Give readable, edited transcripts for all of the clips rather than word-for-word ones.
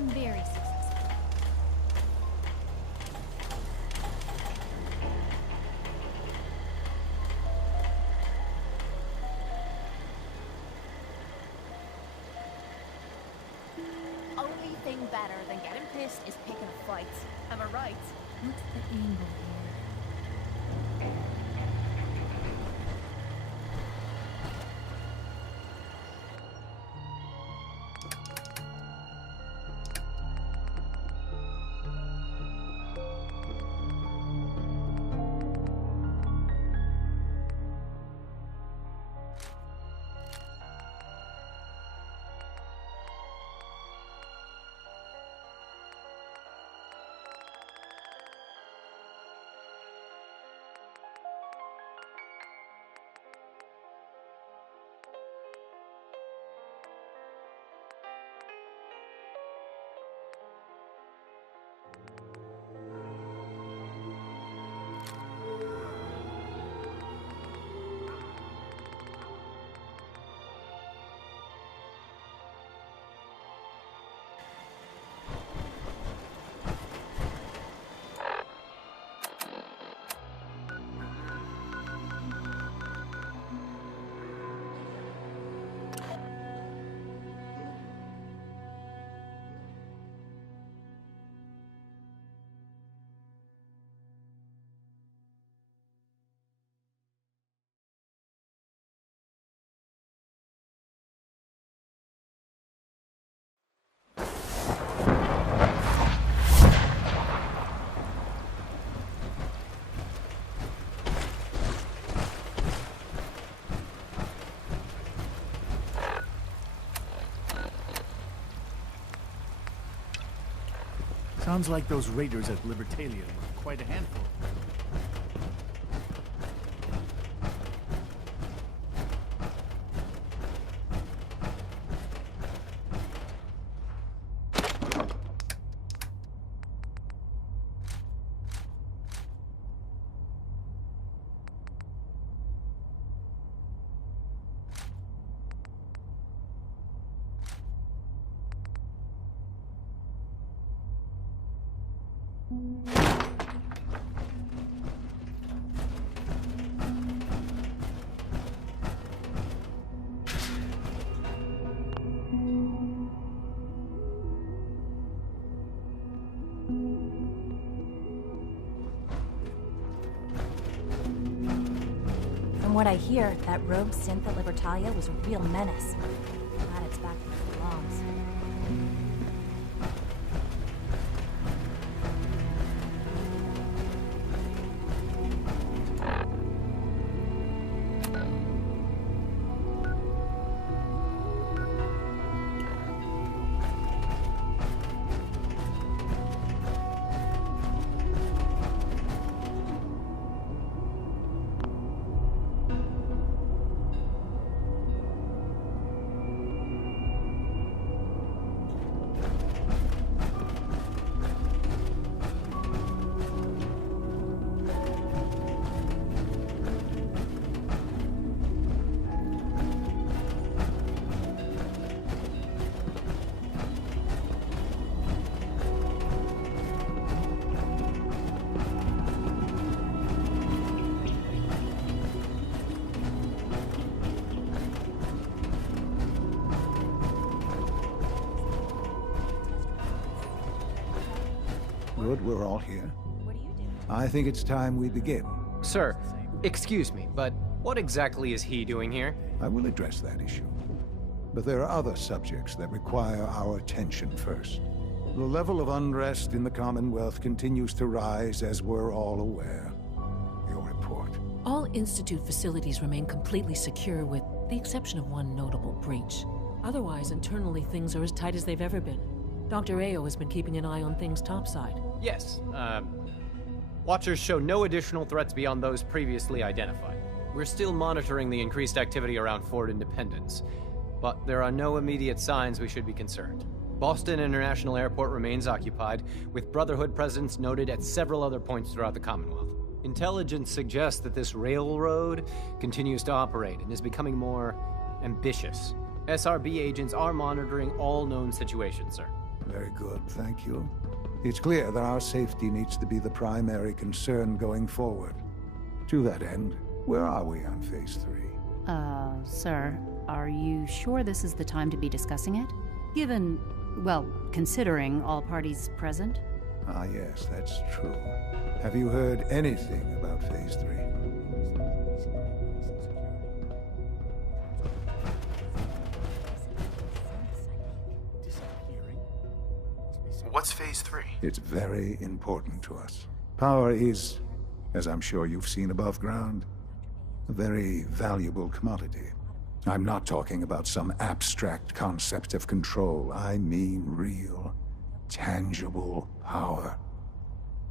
I'm very successful. Only thing better than getting pissed is picking a fight. Am I right? What's the angle here? Sounds like those raiders at Libertalia were quite a handful. From what I hear, that rogue synth at Libertalia was a real menace. Glad it's back where it belongs. Good, we're all here. What are you doing? I think it's time we begin. Sir, excuse me, but what exactly is he doing here? I will address that issue. But there are other subjects that require our attention first. The level of unrest in the Commonwealth continues to rise, as we're all aware. Your report. All Institute facilities remain completely secure with the exception of one notable breach. Otherwise, internally things are as tight as they've ever been. Dr. Ao has been keeping an eye on things topside. Yes, Watchers show no additional threats beyond those previously identified. We're still monitoring the increased activity around Fort Independence, but there are no immediate signs we should be concerned. Boston International Airport remains occupied, with Brotherhood presence noted at several other points throughout the Commonwealth. Intelligence suggests that this railroad continues to operate and is becoming more ambitious. SRB agents are monitoring all known situations, sir. Very good, thank you. It's clear that our safety needs to be the primary concern going forward. To that end, where are we on Phase 3? Sir, are you sure this is the time to be discussing it? Given, well, considering all parties present? Ah, yes, that's true. Have you heard anything about Phase 3? What's Phase 3? It's very important to us. Power is, as I'm sure you've seen above ground, a very valuable commodity. I'm not talking about some abstract concept of control. I mean real, tangible power.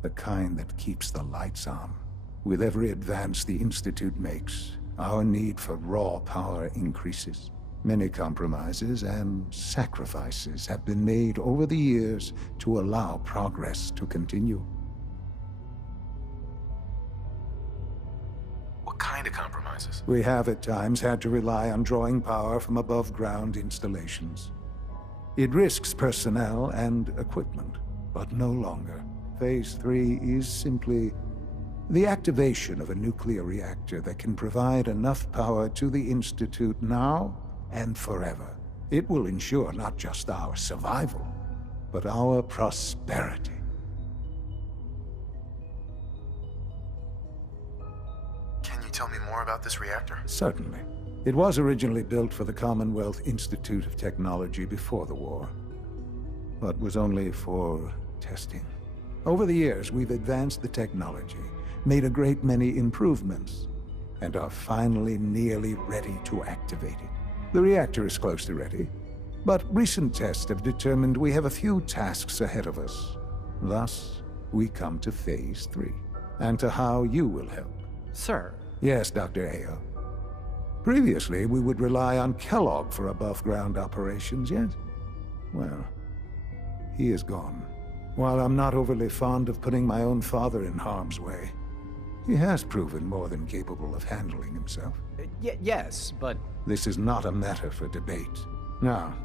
The kind that keeps the lights on. With every advance the Institute makes, our need for raw power increases. Many compromises and sacrifices have been made over the years to allow progress to continue. What kind of compromises? We have at times had to rely on drawing power from above-ground installations. It risks personnel and equipment, but no longer. Phase 3 is simply the activation of a nuclear reactor that can provide enough power to the Institute now and forever. It will ensure not just our survival, but our prosperity. Can you tell me more about this reactor? Certainly. It was originally built for the Commonwealth Institute of Technology before the war, but was only for testing. Over the years, we've advanced the technology, made a great many improvements, and are finally nearly ready to activate it. The reactor is close to ready, but recent tests have determined we have a few tasks ahead of us. Thus, we come to Phase 3, and to how you will help. Sir. Yes, Dr. Ayo. Previously, we would rely on Kellogg for above-ground operations, yes? Well, he is gone. While I'm not overly fond of putting my own father in harm's way, he has proven more than capable of handling himself. Yes, but... This is not a matter for debate. Now,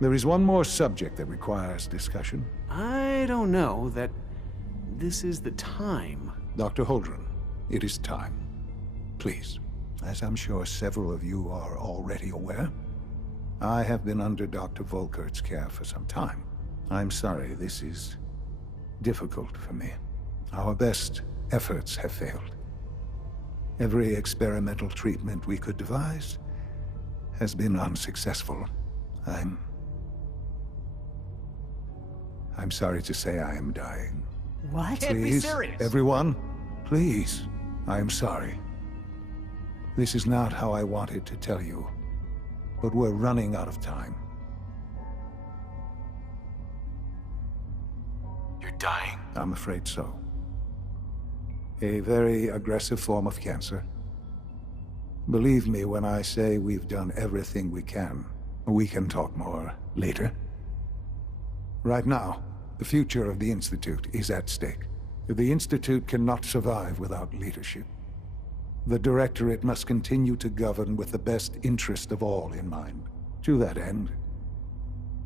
there is one more subject that requires discussion. I don't know that this is the time. Dr. Holdren, it is time. Please, as I'm sure several of you are already aware, I have been under Dr. Volkert's care for some time. I'm sorry, this is difficult for me. Our best efforts have failed. Every experimental treatment we could devise has been unsuccessful. I'm sorry to say I am dying. What? Can't be Please, serious. everyone, please, I am sorry. This is not how I wanted to tell you, but we're running out of time. You're dying? I'm afraid so. A very aggressive form of cancer. Believe me when I say we've done everything we can. We can talk more later. Right now, the future of the Institute is at stake. The Institute cannot survive without leadership. The Directorate must continue to govern with the best interest of all in mind. To that end,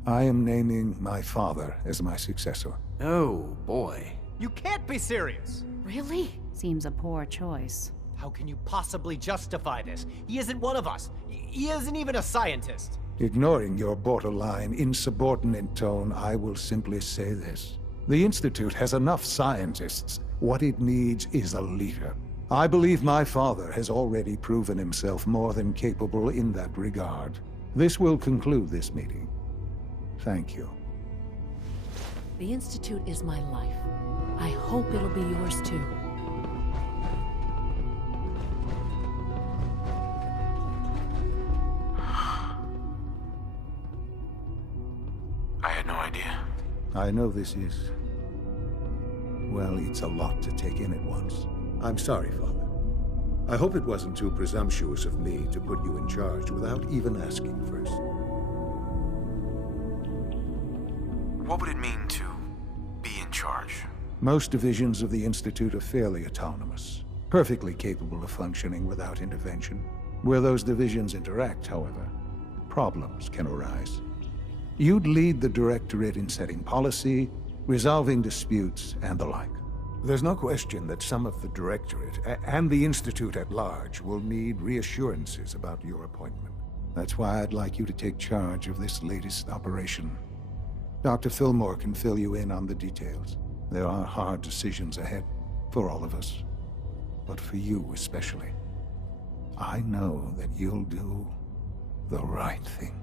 I am naming my father as my successor. Oh, boy. You can't be serious! Really? Seems a poor choice. How can you possibly justify this? He isn't one of us. He isn't even a scientist. Ignoring your borderline, insubordinate tone, I will simply say this. The Institute has enough scientists. What it needs is a leader. I believe my father has already proven himself more than capable in that regard. This will conclude this meeting. Thank you. The Institute is my life. I hope it'll be yours too. I had no idea. I know this is... well, it's a lot to take in at once. I'm sorry, Father. I hope it wasn't too presumptuous of me to put you in charge without even asking first. What would it mean to be in charge? Most divisions of the Institute are fairly autonomous, perfectly capable of functioning without intervention. Where those divisions interact, however, problems can arise. You'd lead the Directorate in setting policy, resolving disputes, and the like. There's no question that some of the Directorate, and the Institute at large, will need reassurances about your appointment. That's why I'd like you to take charge of this latest operation. Dr. Fillmore can fill you in on the details. There are hard decisions ahead, for all of us. But for you especially. I know that you'll do the right thing.